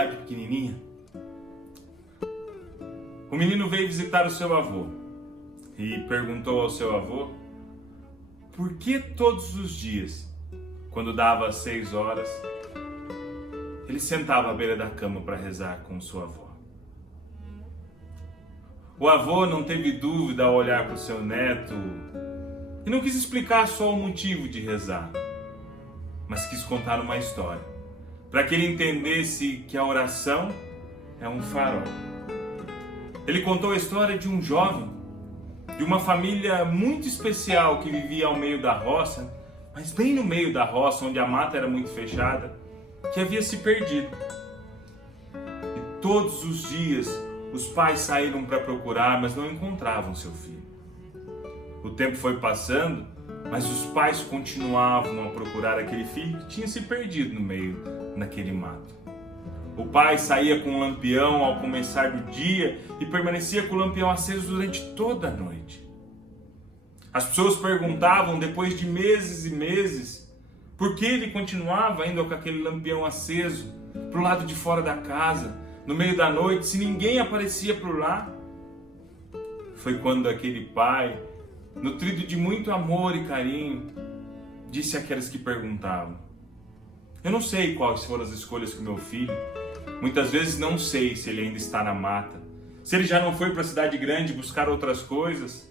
cidade pequenininha, o menino veio visitar o seu avô e perguntou ao seu avô por que todos os dias, quando dava 6 horas, ele sentava à beira da cama para rezar com sua avó. O avô não teve dúvida ao olhar para o seu neto e não quis explicar só o motivo de rezar, mas quis contar uma história, para que ele entendesse que a oração é um farol. Ele contou a história de um jovem, de uma família muito especial que vivia ao meio da roça, mas bem no meio da roça, onde a mata era muito fechada, que havia se perdido. E todos os dias os pais saíram para procurar, mas não encontravam seu filho. O tempo foi passando, mas os pais continuavam a procurar aquele filho que tinha se perdido no meio daquele mato. O pai saía com um lampião ao começar do dia e permanecia com o lampião aceso durante toda a noite. As pessoas perguntavam, depois de meses e meses, por que ele continuava indo com aquele lampião aceso para o lado de fora da casa, no meio da noite, se ninguém aparecia por lá. Foi quando aquele pai, nutrido de muito amor e carinho, disse àqueles que perguntavam: eu não sei quais foram as escolhas que meu filho, muitas vezes não sei se ele ainda está na mata, se ele já não foi para a cidade grande buscar outras coisas,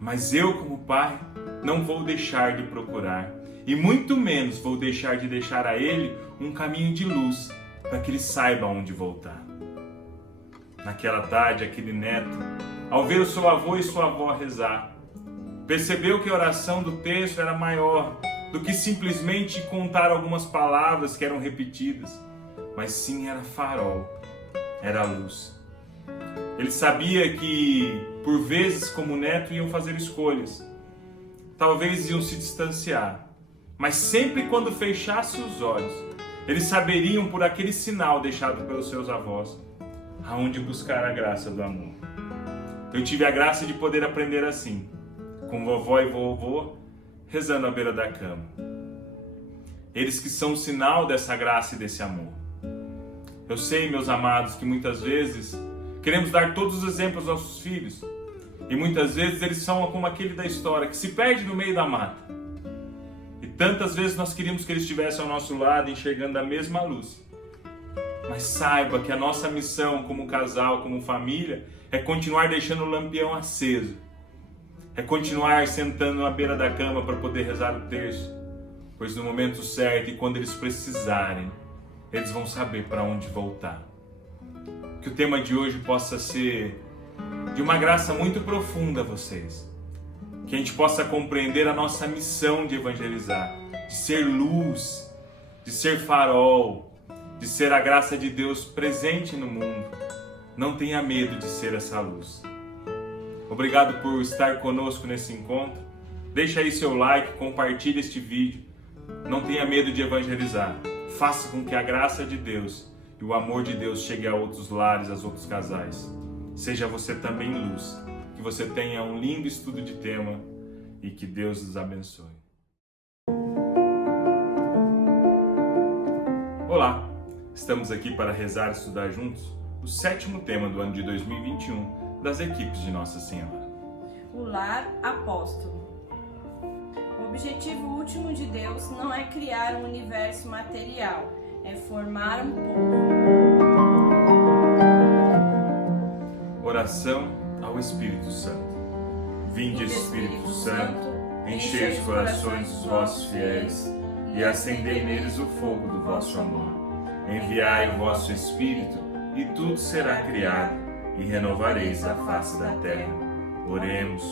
mas eu, como pai, não vou deixar de procurar, e muito menos vou deixar de deixar a ele um caminho de luz, para que ele saiba onde voltar. Naquela tarde, aquele neto, ao ver o seu avô e sua avó rezar, percebeu que a oração do texto era maior do que simplesmente contar algumas palavras que eram repetidas, mas sim era farol, era luz. Ele sabia que, por vezes, como neto, iam fazer escolhas. Talvez iam se distanciar, mas sempre quando fechasse os olhos, eles saberiam por aquele sinal deixado pelos seus avós, aonde buscar a graça do amor. Eu tive a graça de poder aprender assim, com vovó e vovô, rezando à beira da cama. Eles que são o sinal dessa graça e desse amor. Eu sei, meus amados, que muitas vezes queremos dar todos os exemplos aos nossos filhos, e muitas vezes eles são como aquele da história, que se perde no meio da mata. E tantas vezes nós queríamos que eles estivessem ao nosso lado, enxergando a mesma luz. Mas saiba que a nossa missão como casal, como família, é continuar deixando o lampião aceso. É continuar sentando na beira da cama para poder rezar o terço. Pois no momento certo e quando eles precisarem, eles vão saber para onde voltar. Que o tema de hoje possa ser de uma graça muito profunda a vocês. Que a gente possa compreender a nossa missão de evangelizar, de ser luz, de ser farol, de ser a graça de Deus presente no mundo. Não tenha medo de ser essa luz. Obrigado por estar conosco nesse encontro. Deixa aí seu like, compartilhe este vídeo. Não tenha medo de evangelizar. Faça com que a graça de Deus e o amor de Deus chegue a outros lares, a outros casais. Seja você também luz. Que você tenha um lindo estudo de tema e que Deus os abençoe. Olá! Estamos aqui para rezar e estudar juntos o 7º tema do ano de 2021 das equipes de Nossa Senhora. O lar apóstolo. O objetivo último de Deus não é criar um universo material, é formar um povo. Oração ao Espírito Santo. Vinde, Espírito Santo, enchei os corações dos vossos fiéis e acendei neles o fogo do vosso amor. Enviai o vosso Espírito e tudo será criado e renovareis a face da terra. Oremos.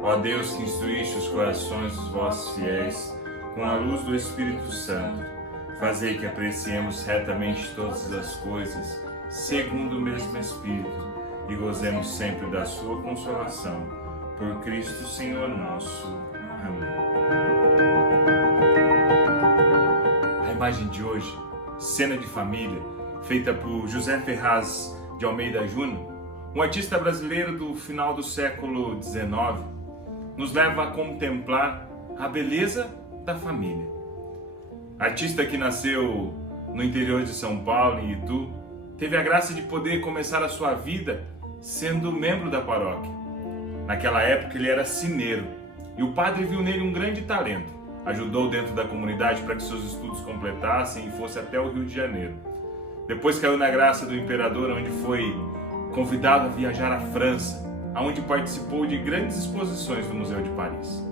Ó Deus, que instruíste os corações dos vossos fiéis com a luz do Espírito Santo, fazei que apreciemos retamente todas as coisas, segundo o mesmo Espírito, e gozemos sempre da sua consolação. Por Cristo Senhor nosso. Amém. A imagem de hoje, cena de família, feita por José Ferraz de Almeida Júnior, um artista brasileiro do final do século XIX, nos leva a contemplar a beleza da família. Artista que nasceu no interior de São Paulo, em Itu, teve a graça de poder começar a sua vida sendo membro da paróquia. Naquela época ele era sineiro e o padre viu nele um grande talento. Ajudou dentro da comunidade para que seus estudos completassem e fosse até o Rio de Janeiro. Depois caiu na graça do imperador, onde foi convidado a viajar à França, onde participou de grandes exposições no Museu de Paris.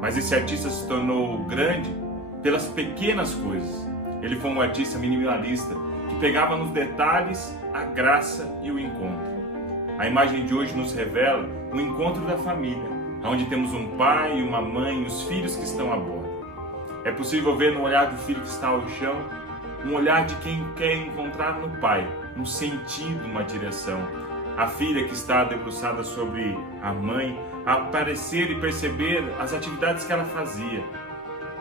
Mas esse artista se tornou grande pelas pequenas coisas. Ele foi um artista minimalista que pegava nos detalhes a graça e o encontro. A imagem de hoje nos revela o encontro da família, onde temos um pai, uma mãe e os filhos que estão a bordo. É possível ver no olhar do filho que está ao chão um olhar de quem quer encontrar no pai um sentido, uma direção. A filha que está debruçada sobre a mãe, a aparecer e perceber as atividades que ela fazia.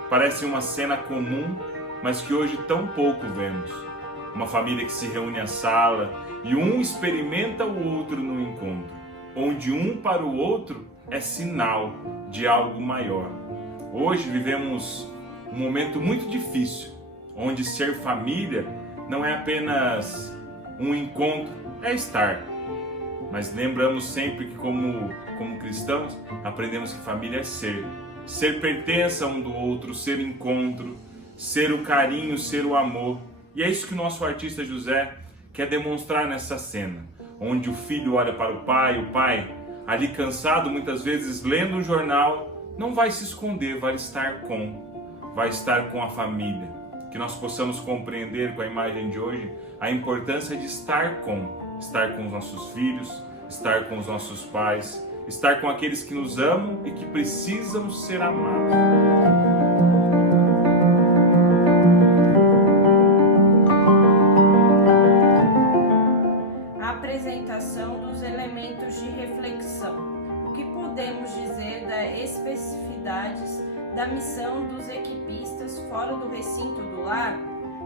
Parece uma cena comum, mas que hoje tão pouco vemos. Uma família que se reúne à sala e um experimenta o outro no encontro, onde um para o outro é sinal de algo maior. Hoje vivemos um momento muito difícil, onde ser família não é apenas um encontro, é estar. Mas lembramos sempre que como cristãos, aprendemos que família é ser. Ser pertença um do outro, ser encontro, ser o carinho, ser o amor. E é isso que o nosso artista José quer demonstrar nessa cena, onde o filho olha para o pai, ali cansado, muitas vezes lendo um jornal, não vai se esconder, vai estar com a família. Que nós possamos compreender com a imagem de hoje a importância de estar com os nossos filhos, estar com os nossos pais, estar com aqueles que nos amam e que precisam ser amados. A apresentação dos elementos de reflexão. O que podemos dizer das especificidades da missão dos equipistas fora do recinto do lar?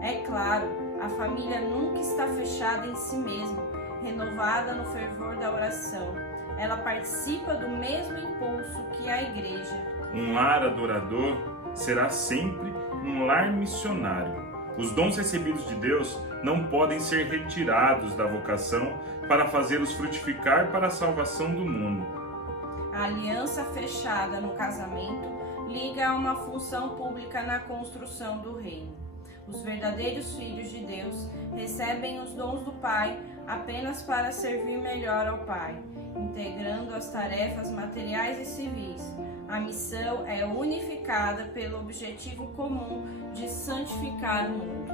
É claro, a família nunca está fechada em si mesma, renovada no fervor da oração. Ela participa do mesmo impulso que a igreja. Um lar adorador será sempre um lar missionário. Os dons recebidos de Deus não podem ser retirados da vocação para fazê-los frutificar para a salvação do mundo. A aliança fechada no casamento liga a uma função pública na construção do reino. Os verdadeiros filhos de Deus recebem os dons do Pai apenas para servir melhor ao Pai, integrando as tarefas materiais e civis. A missão é unificada pelo objetivo comum de santificar o mundo.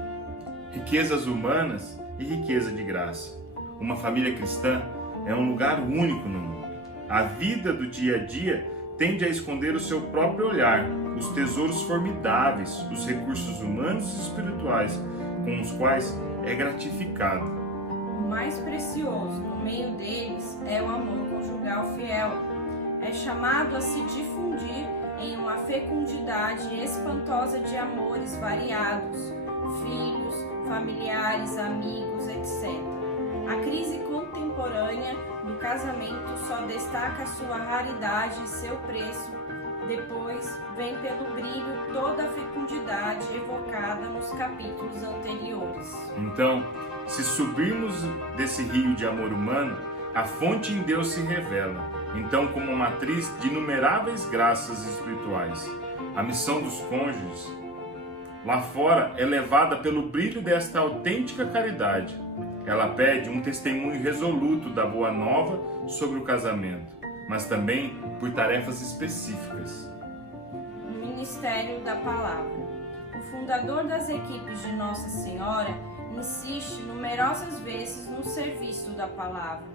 Riquezas humanas e riqueza de graça. Uma família cristã é um lugar único no mundo. A vida do dia a dia tende a esconder o seu próprio olhar, os tesouros formidáveis, os recursos humanos e espirituais, com os quais é gratificado. O mais precioso no meio deles é o amor conjugal fiel. É chamado a se difundir em uma fecundidade espantosa de amores variados, filhos, familiares, amigos, etc. A crise contemporânea do casamento só destaca sua raridade e seu preço. Depois vem pelo brilho toda a fecundidade evocada nos capítulos anteriores. Então, se subirmos desse rio de amor humano, a fonte em Deus se revela, então como matriz de inumeráveis graças espirituais. A missão dos cônjuges lá fora é levada pelo brilho desta autêntica caridade. Ela pede um testemunho resoluto da boa nova sobre o casamento, mas também por tarefas específicas. O Ministério da Palavra. O fundador das equipes de Nossa Senhora insiste numerosas vezes no serviço da palavra.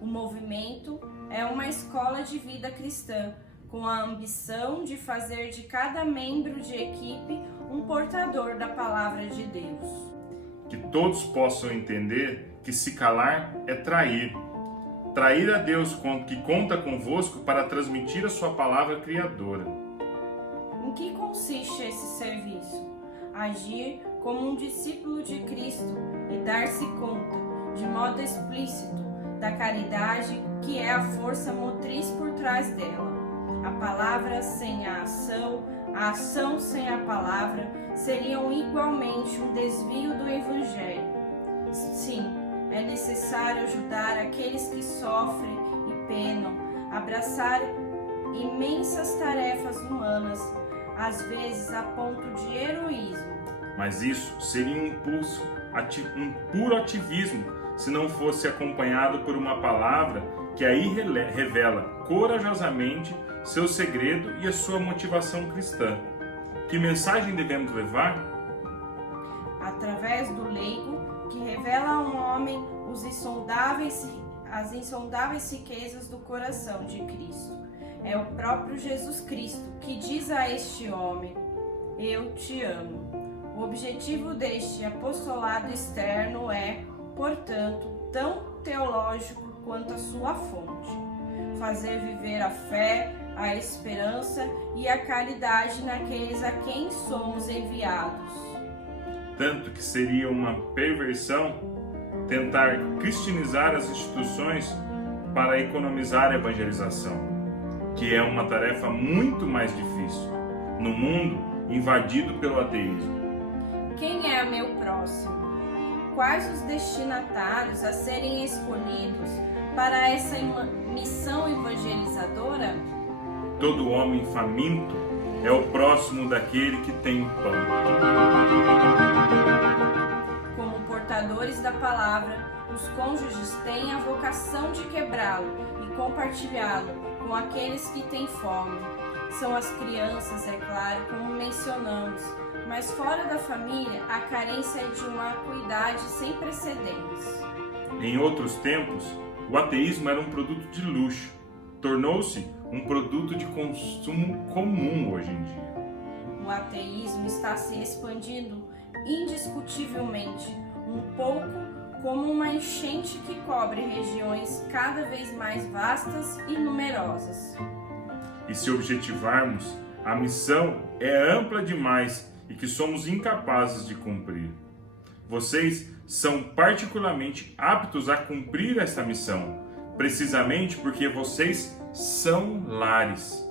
O movimento é uma escola de vida cristã, com a ambição de fazer de cada membro de equipe um portador da palavra de Deus. Que todos possam entender que se calar é trair. Trair a Deus que conta convosco para transmitir a sua palavra criadora. Em que consiste esse serviço? Agir como um discípulo de Cristo e dar-se conta, de modo explícito, da caridade que é a força motriz por trás dela. A palavra sem a ação sem a palavra seriam igualmente um desvio do Evangelho. Sim, É necessário ajudar aqueles que sofrem e penam, abraçar imensas tarefas humanas, às vezes a ponto de heroísmo. Mas isso seria um puro ativismo se não fosse acompanhado por uma palavra que aí revela corajosamente seu segredo e a sua motivação cristã. Que mensagem devemos levar? Através do leigo, que revela a um homem as insondáveis riquezas do coração de Cristo. É o próprio Jesus Cristo que diz a este homem: eu te amo. O objetivo deste apostolado externo é, portanto, tão teológico quanto a sua fonte: fazer viver a fé, a esperança e a caridade naqueles a quem somos enviados. Tanto que seria uma perversão tentar cristianizar as instituições para economizar a evangelização, que é uma tarefa muito mais difícil no mundo invadido pelo ateísmo. Quem é meu próximo? Quais os destinatários a serem escolhidos para essa missão evangelizadora? Todo homem faminto é o próximo daquele que tem pão. Como portadores da palavra, os cônjuges têm a vocação de quebrá-lo e compartilhá-lo com aqueles que têm fome. São as crianças, é claro, como mencionamos, mas fora da família a carência é de uma acuidade sem precedentes. Em outros tempos, o ateísmo era um produto de luxo, tornou-se um produto de consumo comum hoje em dia. O ateísmo está se expandindo indiscutivelmente, um pouco como uma enchente que cobre regiões cada vez mais vastas e numerosas. E se objetivarmos, a missão é ampla demais e que somos incapazes de cumprir. Vocês são particularmente aptos a cumprir essa missão, precisamente porque vocês são lares.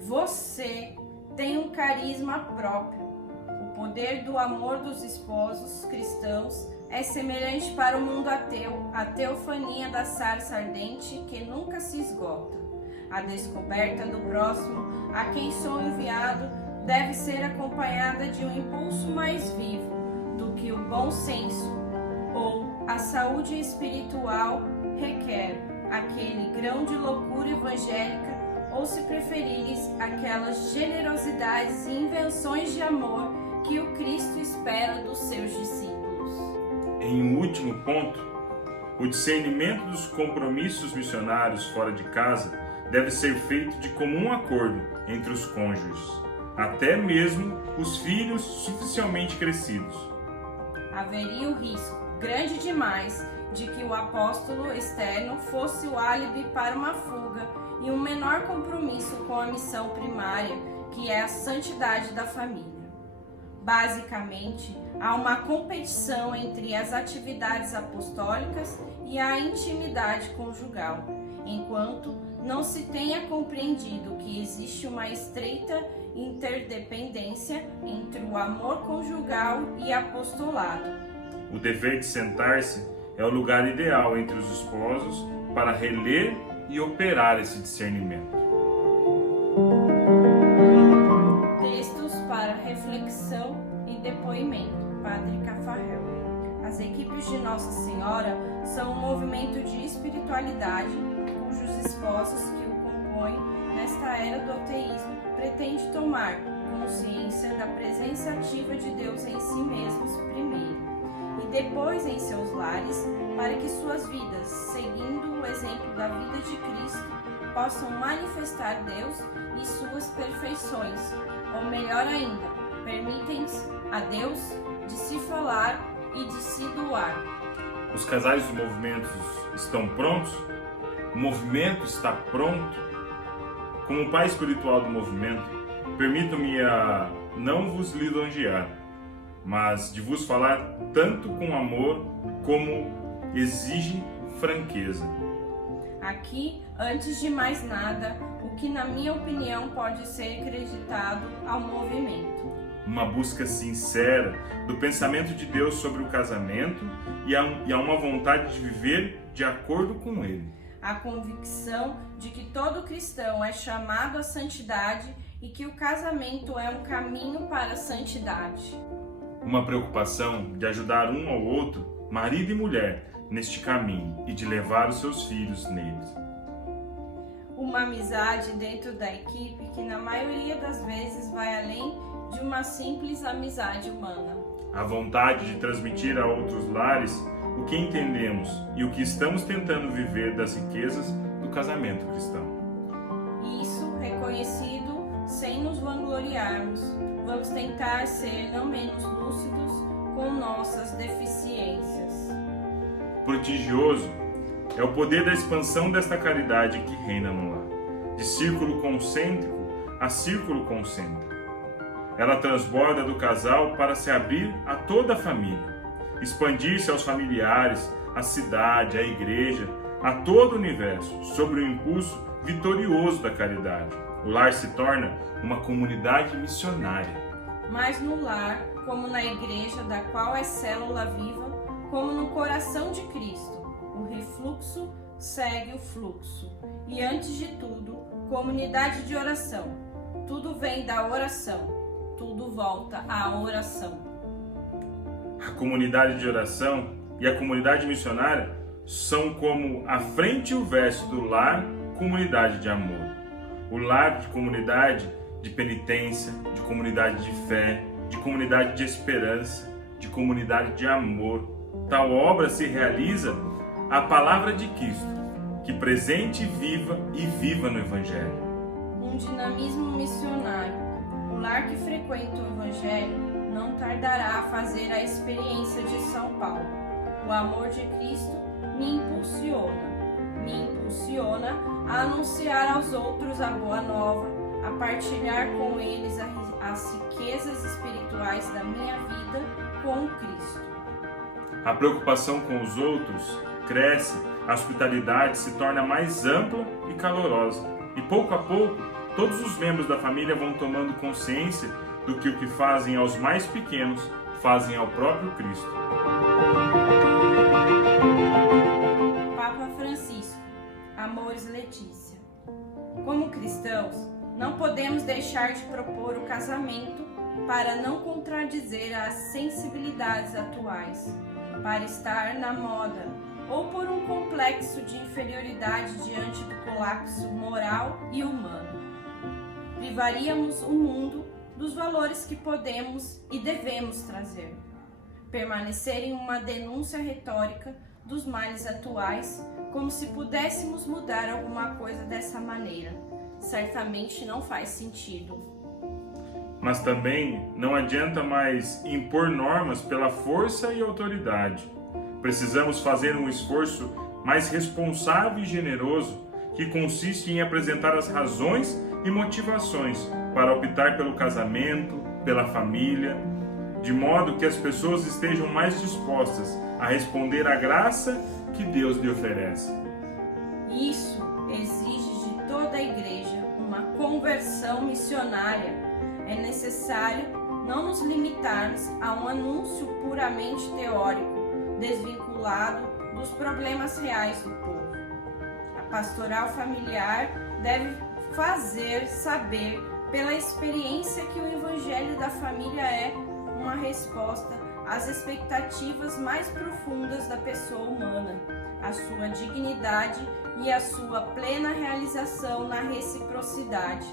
Você tem um carisma próprio. O poder do amor dos esposos cristãos é semelhante para o mundo ateu, a teofania da sarça ardente que nunca se esgota. A descoberta do próximo a quem sou enviado deve ser acompanhada de um impulso mais vivo do que o bom senso ou a saúde espiritual requer, aquele grão de loucura evangélica, ou se preferires, aquelas generosidades e invenções de amor que o Cristo espera dos seus discípulos. Em um último ponto, o discernimento dos compromissos missionários fora de casa deve ser feito de comum acordo entre os cônjuges, até mesmo os filhos suficientemente crescidos. Haveria o risco, grande demais, de que o apóstolo externo fosse o álibi para uma fuga e um menor compromisso com a missão primária, que é a santidade da família. Basicamente, há uma competição entre as atividades apostólicas e a intimidade conjugal, enquanto não se tenha compreendido que existe uma estreita interdependência entre o amor conjugal e apostolado. O dever de sentar-se é o lugar ideal entre os esposos para reler e operar esse discernimento. Textos para reflexão e depoimento. Padre Cafarel. As equipes de Nossa Senhora são um movimento de espiritualidade cujos esposos que o compõem nesta era do ateísmo pretende tomar consciência da presença ativa de Deus em si mesmos primeiro e depois em seus lares, para que suas vidas, seguindo o exemplo da vida de Cristo, possam manifestar Deus e suas perfeições, ou melhor ainda, permitem a Deus de se falar e de se doar. Os casais dos movimentos estão prontos? O movimento está pronto? Como pai espiritual do movimento, permito-me a não vos lisonjear, mas de vos falar tanto com amor como exige franqueza. Aqui, antes de mais nada, o que na minha opinião pode ser acreditado ao movimento. uma busca sincera do pensamento de Deus sobre o casamento e a uma vontade de viver de acordo com ele. A convicção de que todo cristão é chamado à santidade e que o casamento é um caminho para a santidade. Uma preocupação de ajudar um ao outro, marido e mulher, neste caminho e de levar os seus filhos neles. Uma amizade dentro da equipe que na maioria das vezes vai além de uma simples amizade humana. A vontade de transmitir a outros lares o que entendemos e o que estamos tentando viver das riquezas do casamento cristão. Isso reconhecido sem nos vangloriarmos, vamos tentar ser não menos lúcidos com nossas deficiências. Prodigioso é o poder da expansão desta caridade que reina no lar, de círculo concêntrico a círculo concêntrico. Ela transborda do casal para se abrir a toda a família, expandir-se aos familiares, à cidade, à igreja, a todo o universo, sob o impulso vitorioso da caridade. O lar se torna uma comunidade missionária. Mas no lar, como na igreja, da qual é célula viva, como no coração de Cristo, o refluxo segue o fluxo. E antes de tudo, comunidade de oração. Tudo vem da oração. Tudo volta à oração. A comunidade de oração e a comunidade missionária são como a frente e o verso do lar, comunidade de amor. O lar de comunidade de penitência, de comunidade de fé, de comunidade de esperança, de comunidade de amor. Tal obra se realiza a palavra de Cristo, que presente e viva no Evangelho. Um dinamismo missionário. O lar que frequenta o Evangelho não tardará a fazer a experiência de São Paulo. O amor de Cristo me impulsiona a anunciar aos outros a boa nova, a partilhar com eles as riquezas espirituais da minha vida com Cristo. A preocupação com os outros cresce, a hospitalidade se torna mais ampla e calorosa. E pouco a pouco, todos os membros da família vão tomando consciência do que o que fazem aos mais pequenos fazem ao próprio Cristo. Papa Francisco, Amores Letícia. Como cristãos, não podemos deixar de propor o casamento para não contradizer as sensibilidades atuais, para estar na moda ou por um complexo de inferioridade diante do colapso moral e humano. Privaríamos o mundo dos valores que podemos e devemos trazer. Permanecer em uma denúncia retórica dos males atuais, como se pudéssemos mudar alguma coisa dessa maneira, certamente não faz sentido. Mas também não adianta mais impor normas pela força e autoridade. Precisamos fazer um esforço mais responsável e generoso, que consiste em apresentar as razões e motivações para optar pelo casamento, pela família, de modo que as pessoas estejam mais dispostas a responder à graça que Deus lhe oferece. Isso exige de toda a igreja uma conversão missionária. É necessário não nos limitarmos a um anúncio puramente teórico, desvinculado dos problemas reais do povo. A pastoral familiar deve fazer saber pela experiência que o Evangelho da família é uma resposta às expectativas mais profundas da pessoa humana, a sua dignidade e a sua plena realização na reciprocidade,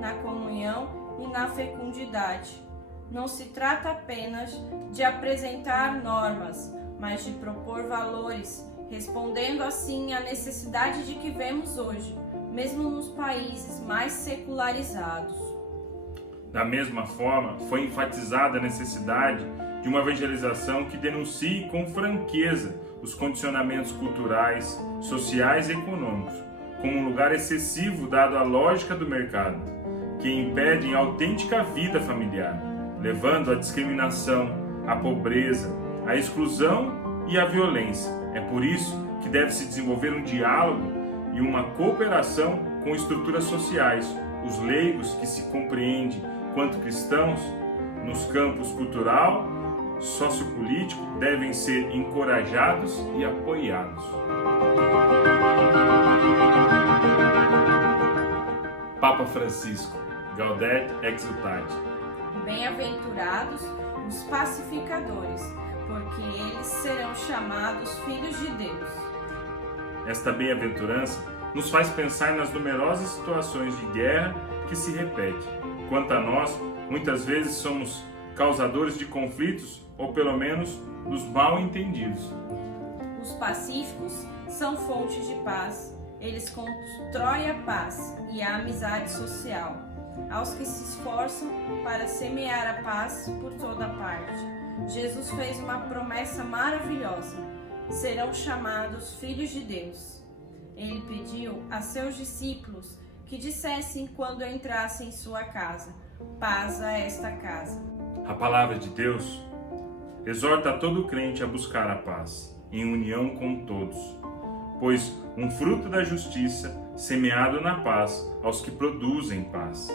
na comunhão e na fecundidade. Não se trata apenas de apresentar normas, mas de propor valores, respondendo assim à necessidade de que vemos hoje, mesmo nos países mais secularizados. Da mesma forma, foi enfatizada a necessidade de uma evangelização que denuncie com franqueza os condicionamentos culturais, sociais e econômicos, como um lugar excessivo dado à lógica do mercado, que impedem a autêntica vida familiar, levando à discriminação, à pobreza, à exclusão e à violência. É por isso que deve-se desenvolver um diálogo e uma cooperação com estruturas sociais. Os leigos, que se compreendem quanto cristãos, nos campos cultural, sociopolítico, devem ser encorajados e apoiados. Papa Francisco, Gaudete Exsultate. Bem-aventurados os pacificadores, porque eles serão chamados filhos de Deus. Esta bem-aventurança nos faz pensar nas numerosas situações de guerra que se repetem. Quanto a nós, muitas vezes somos causadores de conflitos ou pelo menos dos mal entendidos. Os pacíficos são fontes de paz. Eles constroem a paz e a amizade social aos que se esforçam para semear a paz por toda parte. Jesus fez uma promessa maravilhosa: serão chamados filhos de Deus. Ele pediu a seus discípulos que dissessem quando entrassem em sua casa: paz a esta casa. A palavra de Deus exorta todo crente a buscar a paz, em união com todos, pois um fruto da justiça semeado na paz aos que produzem paz.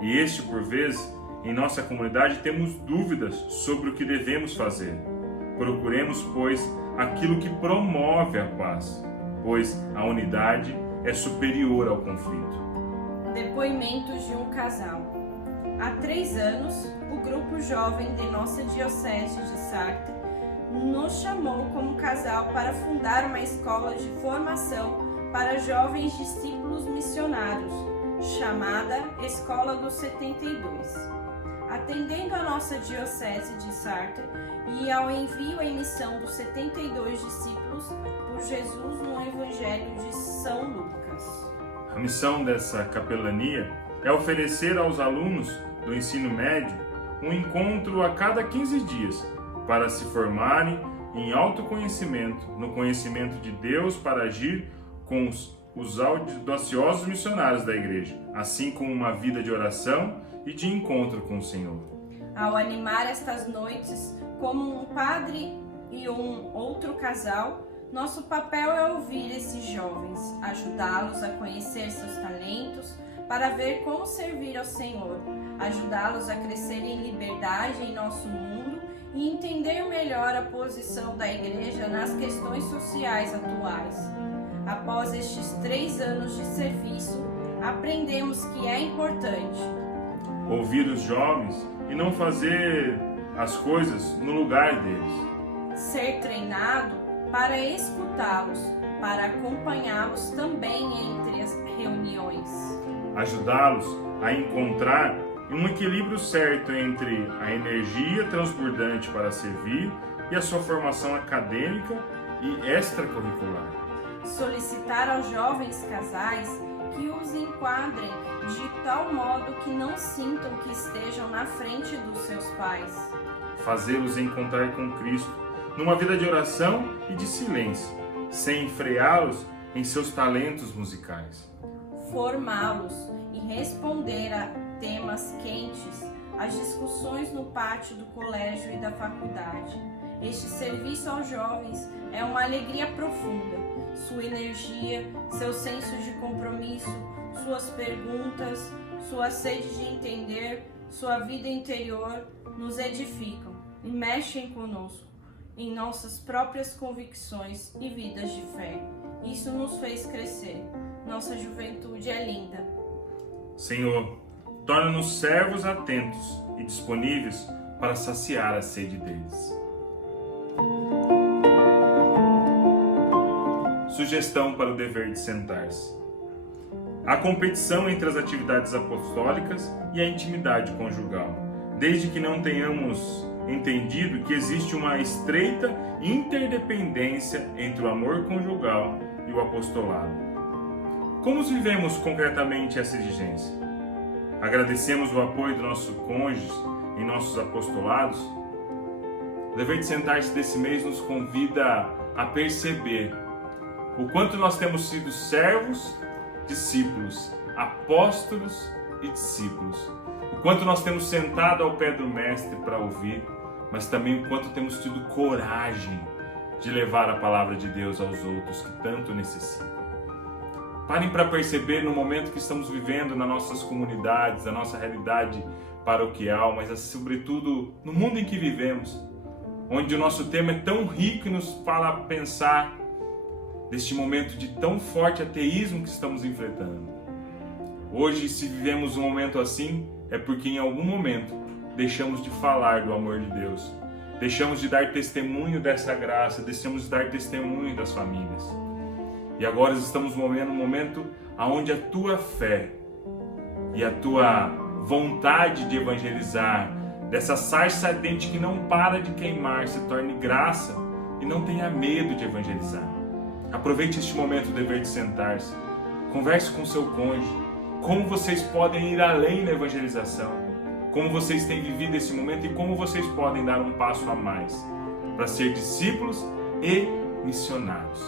E este, por vezes, em nossa comunidade temos dúvidas sobre o que devemos fazer. Procuremos, pois, aquilo que promove a paz, pois a unidade é superior ao conflito. Depoimentos de um casal. Há 3 anos, o grupo jovem de nossa diocese de Sartre nos chamou como casal para fundar uma escola de formação para jovens discípulos missionários, chamada Escola dos 72. Atendendo a nossa diocese de Sartre e ao envio em missão dos 72 discípulos por Jesus no Evangelho de São Lucas. A missão dessa capelania é oferecer aos alunos do ensino médio um encontro a cada 15 dias para se formarem em autoconhecimento, no conhecimento de Deus para agir com os audaciosos missionários da igreja, assim como uma vida de oração e de encontro com o Senhor. Ao animar estas noites como um padre e um outro casal, nosso papel é ouvir esses jovens, ajudá-los a conhecer seus talentos, para ver como servir ao Senhor, ajudá-los a crescer em liberdade em nosso mundo e entender melhor a posição da igreja nas questões sociais atuais. Após estes 3 anos de serviço, aprendemos que é importante ouvir os jovens e não fazer as coisas no lugar deles. Ser treinado para escutá-los, para acompanhá-los também entre as reuniões. Ajudá-los a encontrar um equilíbrio certo entre a energia transbordante para servir e a sua formação acadêmica e extracurricular. Solicitar aos jovens casais que os enquadrem de tal modo que não sintam que estejam na frente dos seus pais. Fazê-los encontrar com Cristo numa vida de oração e de silêncio, sem freá-los em seus talentos musicais. Formá-los e responder a temas quentes, às discussões no pátio do colégio e da faculdade. Este serviço aos jovens é uma alegria profunda. Sua energia, seu senso de compromisso, suas perguntas, sua sede de entender, sua vida interior nos edificam e mexem conosco, em nossas próprias convicções e vidas de fé. Isso nos fez crescer. Nossa juventude é linda. Senhor, torna-nos servos atentos e disponíveis para saciar a sede deles. Sugestão para o dever de sentar-se. A competição entre as atividades apostólicas e a intimidade conjugal, desde que não tenhamos entendido que existe uma estreita interdependência entre o amor conjugal e o apostolado. Como vivemos concretamente essa exigência? Agradecemos o apoio do nosso cônjuge em nossos apostolados? O dever de sentar-se desse mês nos convida a perceber o quanto nós temos sido servos, discípulos, apóstolos e discípulos. O quanto nós temos sentado ao pé do Mestre para ouvir, mas também o quanto temos tido coragem de levar a palavra de Deus aos outros que tanto necessitam. Parem para perceber no momento que estamos vivendo nas nossas comunidades, na nossa realidade paroquial, mas sobretudo no mundo em que vivemos, onde o nosso tema é tão rico e nos fala pensar deste momento de tão forte ateísmo que estamos enfrentando. Hoje, se vivemos um momento assim, é porque em algum momento deixamos de falar do amor de Deus, deixamos de dar testemunho dessa graça, deixamos de dar testemunho das famílias. E agora estamos vivendo um momento onde a tua fé e a tua vontade de evangelizar, dessa sarça ardente que não para de queimar, se torne graça e não tenha medo de evangelizar. Aproveite este momento do dever de sentar-se, converse com seu cônjuge, como vocês podem ir além na evangelização, como vocês têm vivido esse momento e como vocês podem dar um passo a mais para ser discípulos e missionários.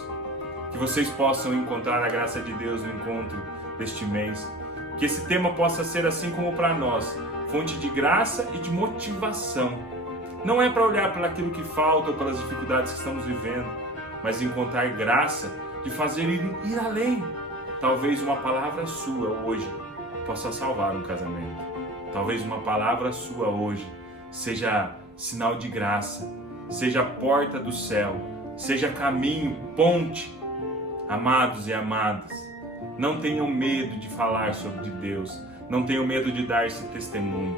Que vocês possam encontrar a graça de Deus no encontro deste mês, que esse tema possa ser, assim como para nós, fonte de graça e de motivação. Não é para olhar para aquilo que falta ou pelas dificuldades que estamos vivendo, mas encontrar graça de fazer ir além. Talvez uma palavra sua hoje possa salvar um casamento. Talvez uma palavra sua hoje seja sinal de graça, seja a porta do céu, seja caminho, ponte. Amados e amadas, não tenham medo de falar sobre Deus, não tenham medo de dar esse testemunho.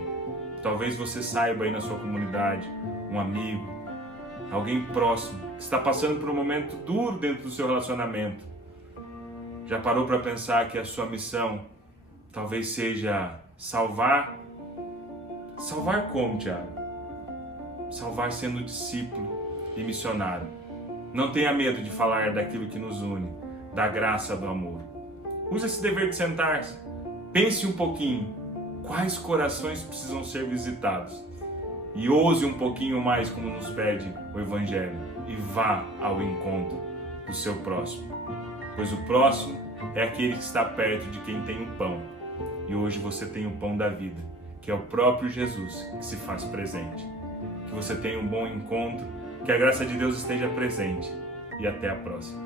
Talvez você saiba aí na sua comunidade, um amigo, alguém próximo, que está passando por um momento duro dentro do seu relacionamento. Já parou para pensar que a sua missão talvez seja salvar? Salvar como, Tiago? Salvar sendo discípulo e missionário. Não tenha medo de falar daquilo que nos une, da graça do amor. Use esse dever de sentar-se. Pense um pouquinho quais corações precisam ser visitados. E ouse um pouquinho mais como nos pede o Evangelho. E vá ao encontro do seu próximo. Pois o próximo é aquele que está perto de quem tem o pão. E hoje você tem o pão da vida, que é o próprio Jesus que se faz presente. Que você tenha um bom encontro, que a graça de Deus esteja presente. E até a próxima.